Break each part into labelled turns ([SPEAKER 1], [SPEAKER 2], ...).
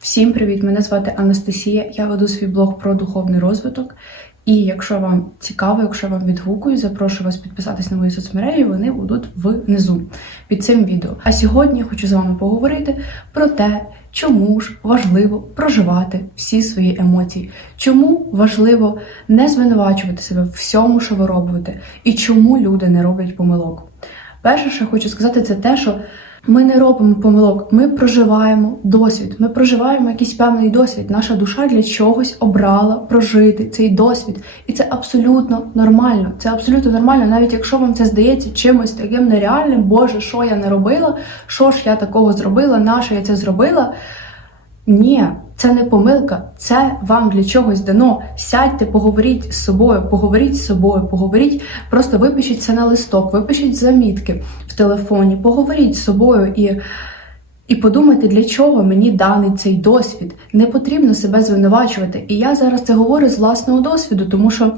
[SPEAKER 1] Всім привіт! Мене звати Анастасія. Я веду свій блог про духовний розвиток. І якщо вам цікаво, якщо вам відгукую, запрошую вас підписатись на мої соцмережі. Вони будуть внизу під цим відео. А сьогодні я хочу з вами поговорити про те, чому ж важливо проживати всі свої емоції, чому важливо не звинувачувати себе в всьому, що ви робите, і чому люди не роблять помилок. Перше, що я хочу сказати, це те, що ми не робимо помилок, ми проживаємо досвід. Ми проживаємо якийсь певний досвід. Наша душа для чогось обрала прожити цей досвід. І це абсолютно нормально. Це абсолютно нормально, навіть якщо вам це здається чимось таким нереальним, Боже, що я не робила, що ж я такого зробила, на що я це зробила. Ні, це не помилка, це вам для чогось дано. Сядьте, поговоріть з собою, поговоріть з собою, поговоріть, просто випишіть це на листок, випишіть замітки в телефоні, поговоріть з собою і. І подумайте, для чого мені даний цей досвід. Не потрібно себе звинувачувати. І я зараз це говорю з власного досвіду, тому що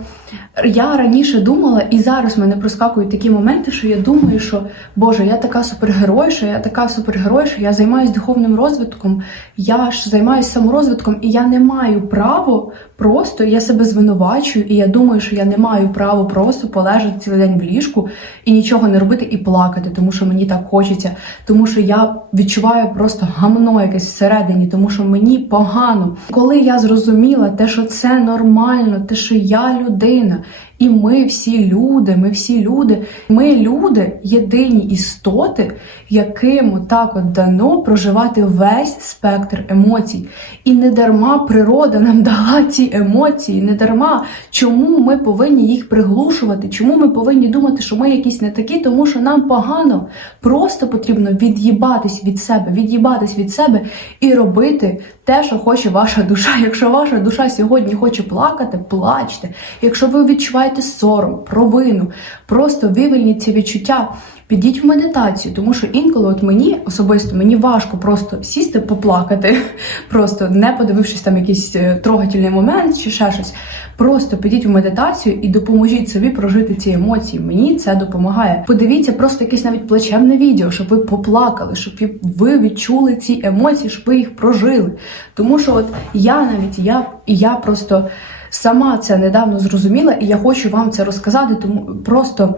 [SPEAKER 1] я раніше думала, і зараз в мене проскакують такі моменти, що я думаю, що Боже, я така супергеройша, я така супергеройша, я займаюся духовним розвитком, я ж займаюся саморозвитком, і я не маю права просто, я себе звинувачую, і я думаю, що я не маю права просто полежати цілий день в ліжку і нічого не робити і плакати, тому що мені так хочеться, тому що я відчуваю просто гамно якесь всередині, тому що мені погано. Коли я зрозуміла те, що це нормально, те, що я людина, і ми всі люди, ми всі люди, ми люди, єдині істоти, яким так от дано проживати весь спектр емоцій. І не дарма природа нам дала ці емоції, не дарма, чому ми повинні їх приглушувати, чому ми повинні думати, що ми якісь не такі, тому що нам погано. Просто потрібно від'їбатись від себе, від'їбатись від себе і робити те, що хоче ваша душа. Якщо ваша душа сьогодні хоче плакати, плачте. Якщо ви відчуваєте сором, провину, просто вивільніть ці відчуття. Підіть в медитацію, тому що інколи, от мені особисто мені важко просто сісти, поплакати, просто не подивившись там якийсь е, трогательний момент чи ще щось. Просто підіть в медитацію і допоможіть собі прожити ці емоції. Мені це допомагає. Подивіться просто якесь навіть плачевне відео, щоб ви поплакали, щоб ви відчули ці емоції, щоб ви їх прожили. Тому що, от я навіть я я просто сама це недавно зрозуміла, і я хочу вам це розказати, тому просто.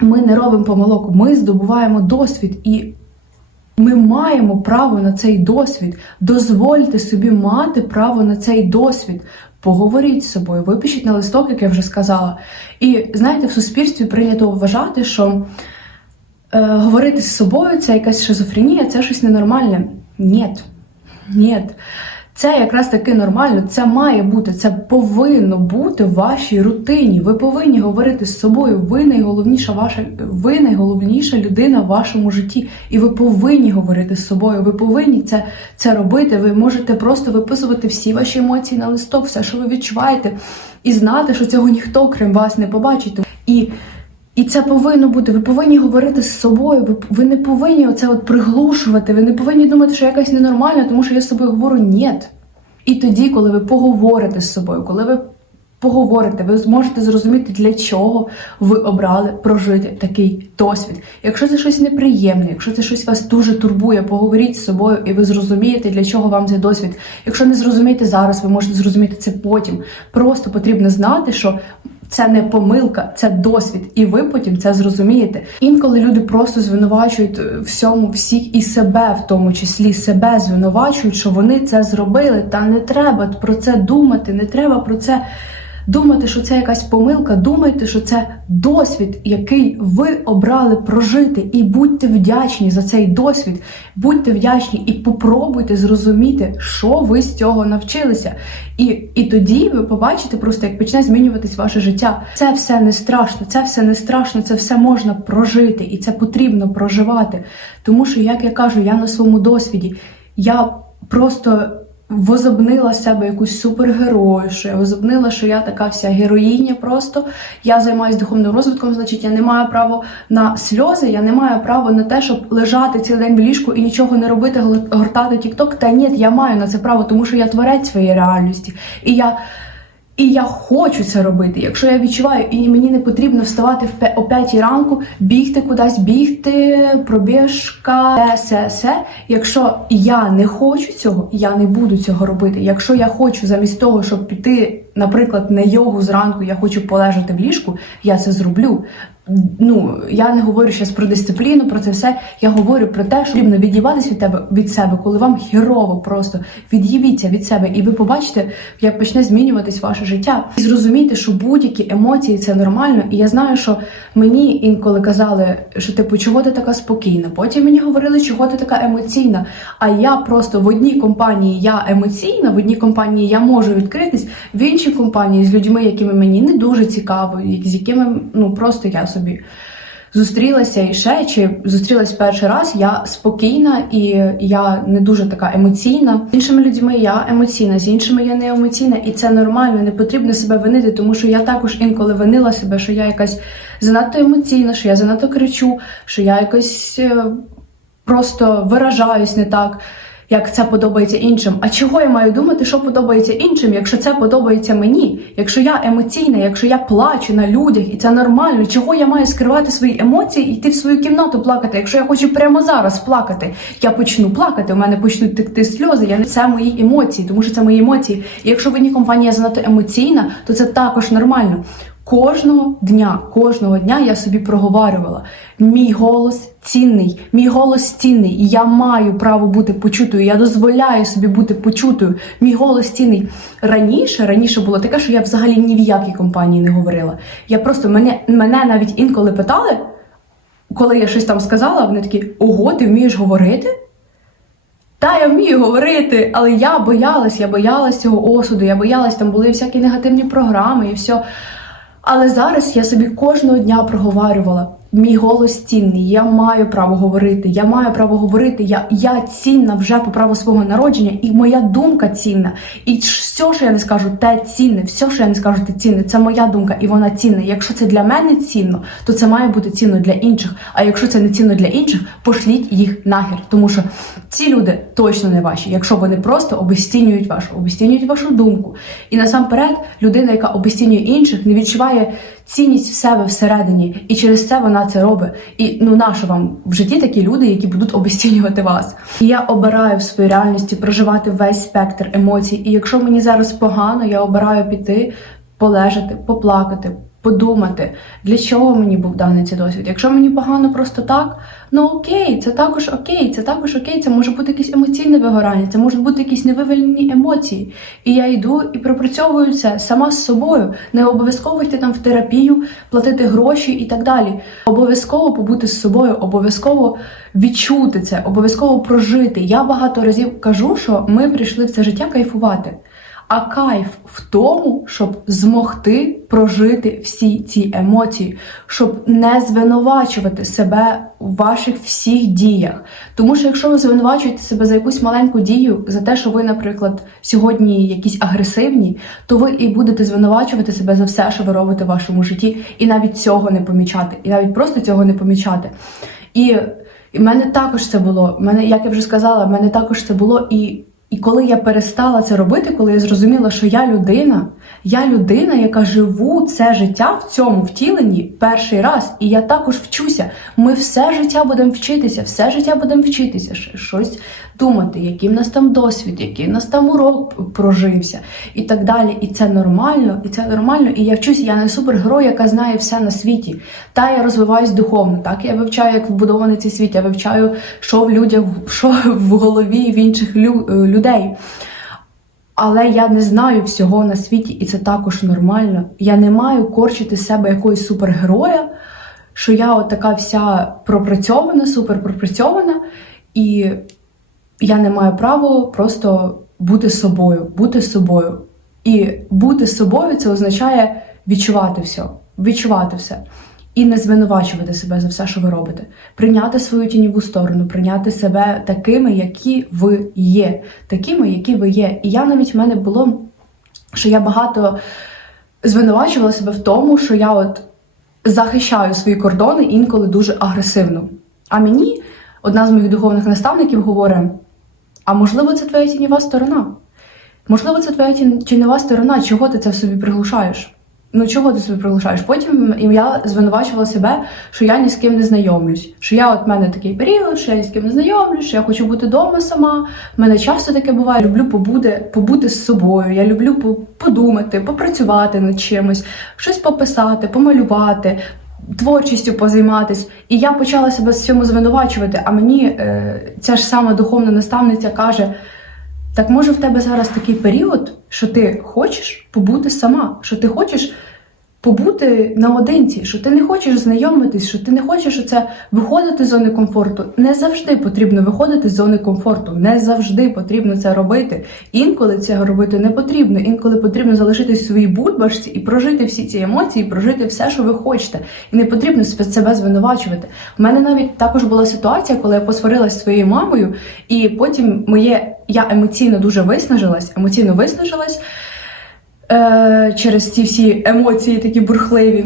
[SPEAKER 1] Ми не робимо помилок, ми здобуваємо досвід, і ми маємо право на цей досвід. Дозвольте собі мати право на цей досвід. Поговоріть з собою, випишіть на листок, як я вже сказала. І знаєте, в суспільстві прийнято вважати, що е, говорити з собою це якась шизофренія, це щось ненормальне. Ні. Ні. Це якраз таки нормально, це має бути, це повинно бути в вашій рутині. Ви повинні говорити з собою. Ви найголовніша ваша, ви найголовніша людина в вашому житті. І ви повинні говорити з собою. Ви повинні це це робити. Ви можете просто виписувати всі ваші емоції на листок, все, що ви відчуваєте, і знати, що цього ніхто крім вас не побачить. І і це повинно бути. Ви повинні говорити з собою. Ви ви не повинні оце от приглушувати. Ви не повинні думати, що якась ненормальна, тому що я з собою говорю ні. І тоді, коли ви поговорите з собою, коли ви поговорите, ви зможете зрозуміти, для чого ви обрали прожити такий досвід. Якщо це щось неприємне, якщо це щось вас дуже турбує, поговоріть з собою, і ви зрозумієте, для чого вам цей досвід. Якщо не зрозумієте зараз, ви можете зрозуміти це потім. Просто потрібно знати, що це не помилка, це досвід, і ви потім це зрозумієте. Інколи люди просто звинувачують всьому всіх і себе, в тому числі себе звинувачують, що вони це зробили. Та не треба про це думати, не треба про це думати, що це якась помилка. Думайте, що це досвід, який ви обрали прожити, і будьте вдячні за цей досвід. Будьте вдячні і попробуйте зрозуміти, що ви з цього навчилися. І і тоді ви побачите, просто як почне змінюватись ваше життя. Це все не страшно, це все не страшно, це все можна прожити, і це потрібно проживати. Тому що, як я кажу, я на своєму досвіді, я просто возобнила себе якусь супергерою, що я возобнила, що я така вся героїня просто. Я займаюся духовним розвитком, значить, я не маю права на сльози, я не маю права на те, щоб лежати цілий день в ліжку і нічого не робити, гортати тікток. Та ні, я маю на це право, тому що я творець своєї реальності. І я І я хочу це робити. Якщо я відчуваю, і мені не потрібно вставати в о 5 ранку, бігти кудись, бігти, пробіжка, все, все. Якщо я не хочу цього, я не буду цього робити. Якщо я хочу замість того, щоб піти, наприклад, на йогу зранку, я хочу полежати в ліжку, я це зроблю. Ну, я не говорю зараз про дисципліну, про це все. Я говорю про те, що потрібно від'їбатися від тебе від себе, коли вам хірово просто від'їбіться від себе, і ви побачите, як почне змінюватись ваше життя. І зрозумійте, що будь-які емоції це нормально. І я знаю, що мені інколи казали, що типу, чого ти така спокійна. Потім мені говорили, чого ти така емоційна. А я просто в одній компанії я емоційна, в одній компанії я можу відкритись, в іншій компанії з людьми, якими мені не дуже цікаво, з якими ну просто я собі зустрілася і ще чи зустрілась перший раз, я спокійна і я не дуже така емоційна. З іншими людьми я емоційна, з іншими я не емоційна, і це нормально, не потрібно себе винити, тому що я також інколи винила себе, що я якась занадто емоційна, що я занадто кричу, що я якось е, просто виражаюсь не так. Як це подобається іншим. А чого я маю думати, що подобається іншим, якщо це подобається мені? Якщо я емоційна, якщо я плачу на людях, і це нормально, чого я маю скривати свої емоції і йти в свою кімнату плакати? Якщо я хочу прямо зараз плакати, я почну плакати, у мене почнуть текти сльози. Я не це мої емоції, тому що це мої емоції. І якщо в одній компанії я занадто емоційна, то це також нормально. Кожного дня, кожного дня я собі проговарювала. Мій голос цінний, мій голос цінний. і Я маю право бути почутою. Я дозволяю собі бути почутою. Мій голос цінний. Раніше, раніше було таке, що я взагалі ні в якій компанії не говорила. Я просто мене, мене навіть інколи питали, коли я щось там сказала, вони такі: ого, ти вмієш говорити? Та я вмію говорити, але я боялась, я боялась цього осуду, я боялась, там були всякі негативні програми і все. Але зараз я собі кожного дня проговарювала. Мій голос цінний, я маю право говорити, я маю право говорити, я, я цінна вже по праву свого народження, і моя думка цінна. І все, що я не скажу, те цінне, все, що я не скажу, те цінне, це моя думка, і вона цінна. Якщо це для мене цінно, то це має бути цінно для інших. А якщо це не цінно для інших, пошліть їх нахер. Тому що ці люди точно не ваші, якщо вони просто обесцінюють вашу, обесцінюють вашу думку. І насамперед, людина, яка обесцінює інших, не відчуває цінність в себе всередині, і через це вона це робить. І ну нащо вам в житті такі люди, які будуть обесцінювати вас? І я обираю в своїй реальності проживати весь спектр емоцій. І якщо мені зараз погано, я обираю піти, полежати, поплакати. Подумати, для чого мені був даний цей досвід. Якщо мені погано просто так, ну окей, це також окей, це також окей, це може бути якесь емоційне вигорання, це можуть бути якісь невивільнені емоції. І я йду і пропрацьовую це сама з собою. Не обов'язково йти там в терапію, платити гроші і так далі. Обов'язково побути з собою, обов'язково відчути це, обов'язково прожити. Я багато разів кажу, що ми прийшли в це життя кайфувати. А кайф в тому, щоб змогти прожити всі ці емоції, щоб не звинувачувати себе у ваших всіх діях. Тому що якщо ви звинувачуєте себе за якусь маленьку дію, за те, що ви, наприклад, сьогодні якісь агресивні, то ви і будете звинувачувати себе за все, що ви робите в вашому житті, і навіть цього не помічати, і навіть просто цього не помічати. І в мене також це було. Мене, як я вже сказала, в мене також це було і. І коли я перестала це робити, коли я зрозуміла, що я людина, я людина, яка живу це життя в цьому втіленні перший раз, і я також вчуся. Ми все життя будемо вчитися, все життя будемо вчитися, щось думати, який в нас там досвід, який в нас там урок прожився, і так далі. І це нормально, і це нормально. І я вчуся, я не супергерой, яка знає все на світі. Та я розвиваюсь духовно. Так я вивчаю, як вбудований цей світ, я вивчаю, що в людях, що в голові в інших лю- людей. Але я не знаю всього на світі, і це також нормально. Я не маю корчити себе якоїсь супергероя, що я от така вся пропрацьована, суперпропрацьована, і я не маю права просто бути собою, бути собою. І бути собою це означає відчувати все, відчувати все. І не звинувачувати себе за все, що ви робите. Прийняти свою тіньову сторону, прийняти себе такими, які ви є, такими, які ви є. І я навіть в мене було, що я багато звинувачувала себе в тому, що я от захищаю свої кордони інколи дуже агресивно. А мені одна з моїх духовних наставників говорить: а можливо, це твоя тіньова сторона. Можливо, це твоя ті- тіньова сторона, чого ти це в собі приглушаєш? Ну чого ти собі приглушаєш? Потім я звинувачувала себе, що я ні з ким не знайомлюсь. Що я от в мене такий період, що я ні з ким не знайомлюсь, що я хочу бути вдома сама. В мене часто таке буває. Люблю побути, побути з собою. Я люблю по- подумати, попрацювати над чимось, щось пописати, помалювати. Творчістю позайматись, і я почала себе з цьому звинувачувати. А мені е, ця ж сама духовна наставниця каже: так може в тебе зараз такий період, що ти хочеш побути сама, що ти хочеш побути наодинці, що ти не хочеш знайомитись, що ти не хочеш оце виходити з зони комфорту. Не завжди потрібно виходити з зони комфорту, не завжди потрібно це робити. Інколи цього робити не потрібно. Інколи потрібно залишитись в своїй бульбашці і прожити всі ці емоції, прожити все, що ви хочете. І не потрібно себе- звинувачувати. У мене навіть також була ситуація, коли я посварилась зі своєю мамою, і потім моє я емоційно дуже виснажилась, емоційно виснажилась е, через ці всі емоції такі бурхливі.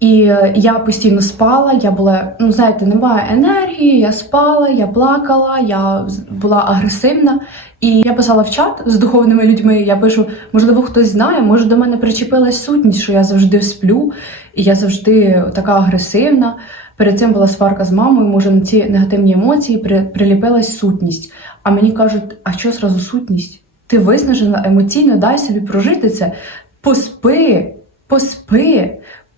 [SPEAKER 1] І е, я постійно спала, я була, ну знаєте, немає енергії, я спала, я плакала, я була агресивна. І я писала в чат з духовними людьми. Я пишу, можливо, хтось знає, може до мене причепилась сутність, що я завжди сплю, і я завжди така агресивна. Перед цим була сварка з мамою, може на ці негативні емоції при, приліпилась сутність. А мені кажуть, а що зразу сутність? Ти виснажена емоційно, дай собі прожити це. Поспи, поспи,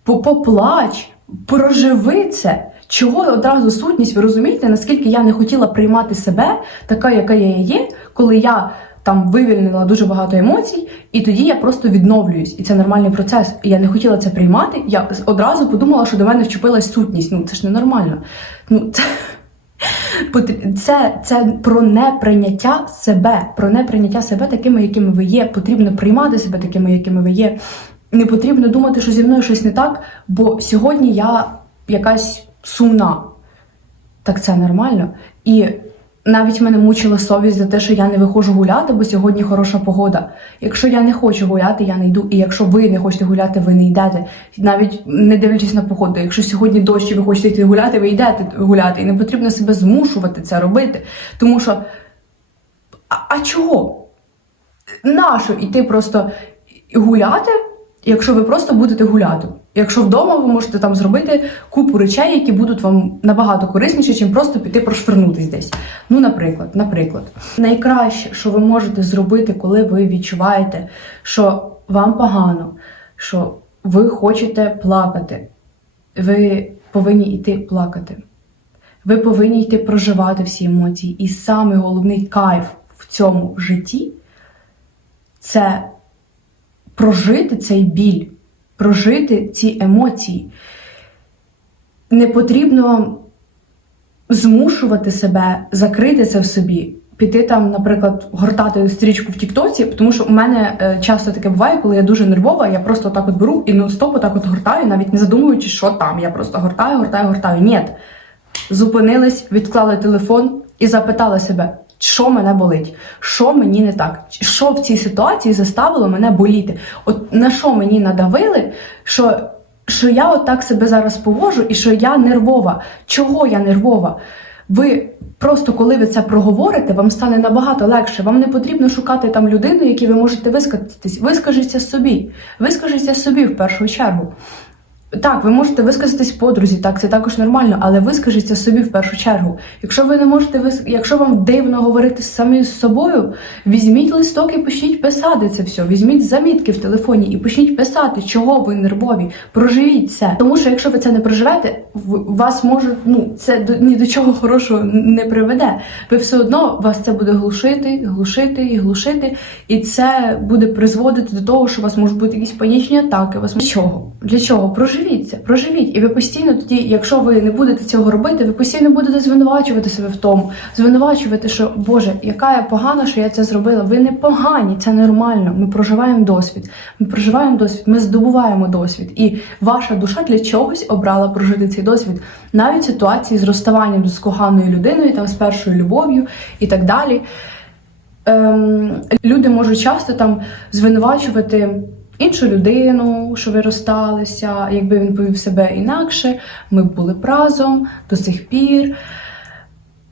[SPEAKER 1] поплач, проживи це. Чого одразу сутність? Ви розумієте, наскільки я не хотіла приймати себе, така, яка я є, коли я там вивільнила дуже багато емоцій, і тоді я просто відновлююсь, і це нормальний процес. І я не хотіла це приймати. Я одразу подумала, що до мене вчепилась сутність. Ну це ж ненормально. Ну це. Це, це про неприйняття себе, про неприйняття себе такими, якими ви є. Потрібно приймати себе такими, якими ви є. Не потрібно думати, що зі мною щось не так, бо сьогодні я якась сумна. Так це нормально. І навіть мене мучила совість за те, що я не виходжу гуляти, бо сьогодні хороша погода. Якщо я не хочу гуляти, я не йду. І якщо ви не хочете гуляти, ви не йдете. Навіть не дивлячись на погоду. Якщо сьогодні дощ і ви хочете йти гуляти, ви йдете гуляти. І не потрібно себе змушувати це робити. Тому що. А, а чого? Нащо йти просто гуляти, якщо ви просто будете гуляти? Якщо вдома ви можете там зробити купу речей, які будуть вам набагато корисніші, чим просто піти прошвернутись десь. Ну, наприклад, наприклад, найкраще, що ви можете зробити, коли ви відчуваєте, що вам погано, що ви хочете плакати, ви повинні йти плакати. Ви повинні йти проживати всі емоції. І самий головний кайф в цьому житті це прожити цей біль, прожити ці емоції. Не потрібно змушувати себе закрити це в собі. Піти там, наприклад, гортати стрічку в Тіктоці, тому що у мене е, часто таке буває, коли я дуже нервова, я просто так от беру і нон-стоп так от гортаю, навіть не задумуючись, що там. Я просто гортаю, гортаю, гортаю. Ні. Зупинились, відклали телефон і запитали себе, що мене болить, що мені не так, що в цій ситуації заставило мене боліти. От на що мені надавили, що, що я от себе зараз поводжу і що я нервова. Чого я нервова? Ви просто коли ви це проговорите, вам стане набагато легше. Вам не потрібно шукати там людину, якій ви можете висказатись. Вискажіться собі. Вискажіться собі в першу чергу. Так, ви можете висказатись подрузі, так це також нормально, але вискажіться собі в першу чергу. Якщо ви не можете вис... якщо вам дивно говорити самі з собою, візьміть листок і почніть писати це все. Візьміть замітки в телефоні і почніть писати, чого ви нервові. Проживіть це. Тому що якщо ви це не проживете, вас може ну це до ні до чого хорошого не приведе. Ви все одно вас це буде глушити, глушити і глушити, і це буде призводити до того, що у вас можуть бути якісь панічні атаки. Вас для чого? Для чого? Проживіть це, проживіть. І ви постійно тоді, якщо ви не будете цього робити, ви постійно будете звинувачувати себе в тому, звинувачувати, що Боже, яка я погана, що я це зробила. Ви не погані, це нормально. Ми проживаємо досвід. Ми проживаємо досвід, ми здобуваємо досвід. І ваша душа для чогось обрала прожити цей досвід. Навіть ситуації з розставанням з коханою людиною, там з першою любов'ю і так далі. Ем, люди можуть часто там звинувачувати іншу людину, що ви розсталися, якби він повів себе інакше, ми б були б разом до сих пір.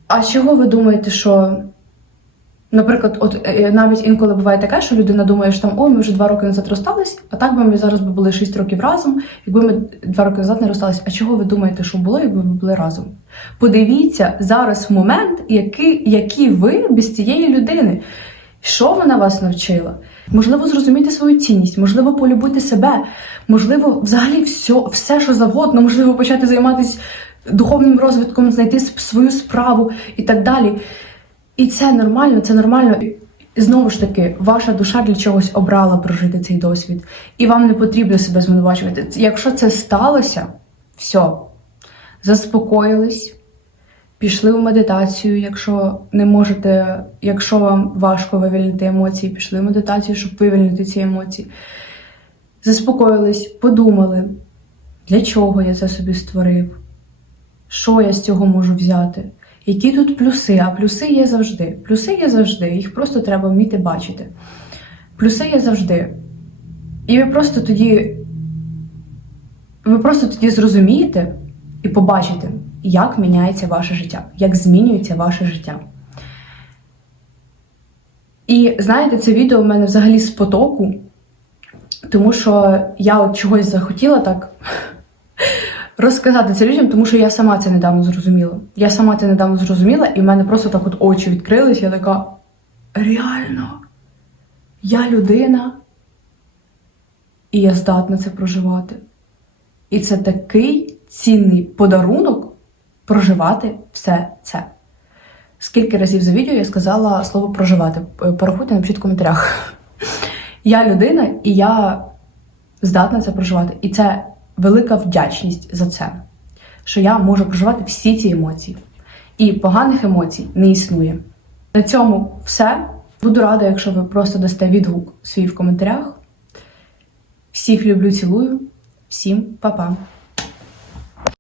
[SPEAKER 1] А чого ви думаєте, що Наприклад, от е, навіть інколи буває таке, що людина думає, що там ой, ми вже два роки назад розстались, а так би ми зараз би були 6 років разом, якби ми два роки назад не розстались. А чого ви думаєте, що було, якби ви були разом? Подивіться зараз момент, який, які ви без цієї людини. Що вона вас навчила? Можливо, зрозуміти свою цінність, можливо, полюбити себе, можливо, взагалі все, все, що завгодно, можливо, почати займатися духовним розвитком, знайти свою справу і так далі. І це нормально, це нормально. Знову ж таки, ваша душа для чогось обрала прожити цей досвід, і вам не потрібно себе звинувачувати. Якщо це сталося, все, заспокоїлись, пішли в медитацію, якщо не можете, якщо вам важко вивільнити емоції, пішли в медитацію, щоб вивільнити ці емоції. Заспокоїлись, подумали, для чого я це собі створив, що я з цього можу взяти. Які тут плюси? А плюси є завжди. Плюси є завжди, їх просто треба вміти бачити. Плюси є завжди. І ви просто тоді. Ви просто тоді зрозумієте і побачите, як міняється ваше життя, як змінюється ваше життя. І знаєте, це відео в мене взагалі з потоку, тому що я от чогось захотіла так розказати це людям, тому що я сама це недавно зрозуміла. Я сама це недавно зрозуміла, і в мене просто так от очі відкрились. Я така: реально, я людина, і я здатна це проживати. І це такий цінний подарунок проживати все це. Скільки разів за відео я сказала слово проживати? Е, Порахуйте, напишіть в коментарях. Я людина, і я здатна це проживати. І це велика вдячність за це, що я можу проживати всі ці емоції. І поганих емоцій не існує. На цьому все. Буду рада, якщо ви просто дасте відгук свій в коментарях. Всіх люблю, цілую, всім па-па!